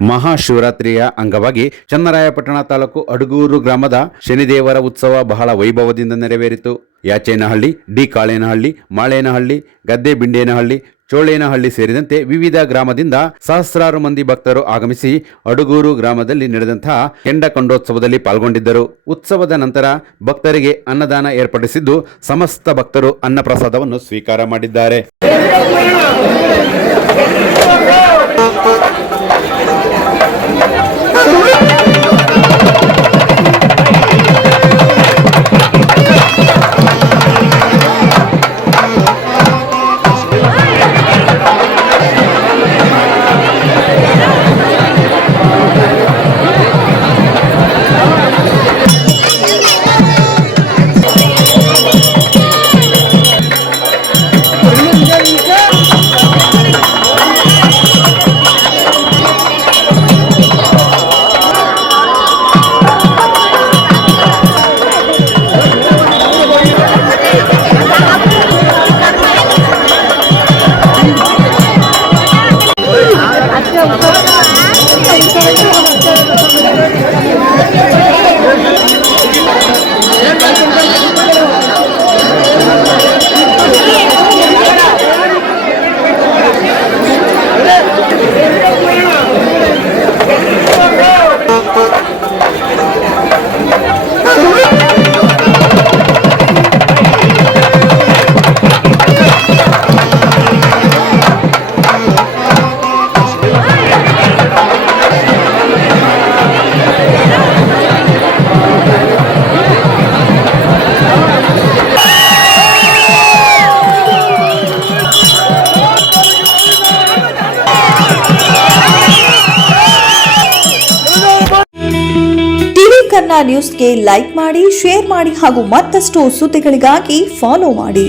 ಮಹಾಶಿವರಾತ್ರಿಯ ಅಂಗವಾಗಿ ಚನ್ನರಾಯಪಟ್ಟಣ ತಾಲೂಕು ಅಡಗೂರು ಗ್ರಾಮದ ಶನಿದೇವರ ಉತ್ಸವ ಬಹಳ ವೈಭವದಿಂದ ನೆರವೇರಿತು. ಯಾಚೇನಹಳ್ಳಿ, ಡಿ ಕಾಳೇನಹಳ್ಳಿ, ಮಾಳೇನಹಳ್ಳಿ ಗದ್ದೆಬಿಂಡೇನಹಳ್ಳಿ ಚೋಳೇನಹಳ್ಳಿ ಸೇರಿದಂತೆ ವಿವಿಧ ಗ್ರಾಮದಿಂದ ಸಹಸ್ರಾರು ಮಂದಿ ಭಕ್ತರು ಆಗಮಿಸಿ ಅಡುಗೂರು ಗ್ರಾಮದಲ್ಲಿ ನಡೆದಂತಹ ಕೆಂಡ ಕೊಂಡೋತ್ಸವದಲ್ಲಿ ಪಾಲ್ಗೊಂಡಿದ್ದರು. ಉತ್ಸವದ ನಂತರ ಭಕ್ತರಿಗೆ ಅನ್ನದಾನ ಏರ್ಪಡಿಸಿದ್ದು ಸಮಸ್ತ ಭಕ್ತರು ಅನ್ನಪ್ರಸಾದವನ್ನು ಸ್ವೀಕಾರ ಮಾಡಿದ್ದಾರೆ. ಕನ್ನಡ ನ್ಯೂಸ್ಗೆ ಲೈಕ್ ಮಾಡಿ ಶೇರ್ ಮಾಡಿ ಹಾಗೂ ಮತ್ತಷ್ಟು ಸುದ್ದಿಗಳಿಗಾಗಿ ಫಾಲೋ ಮಾಡಿ.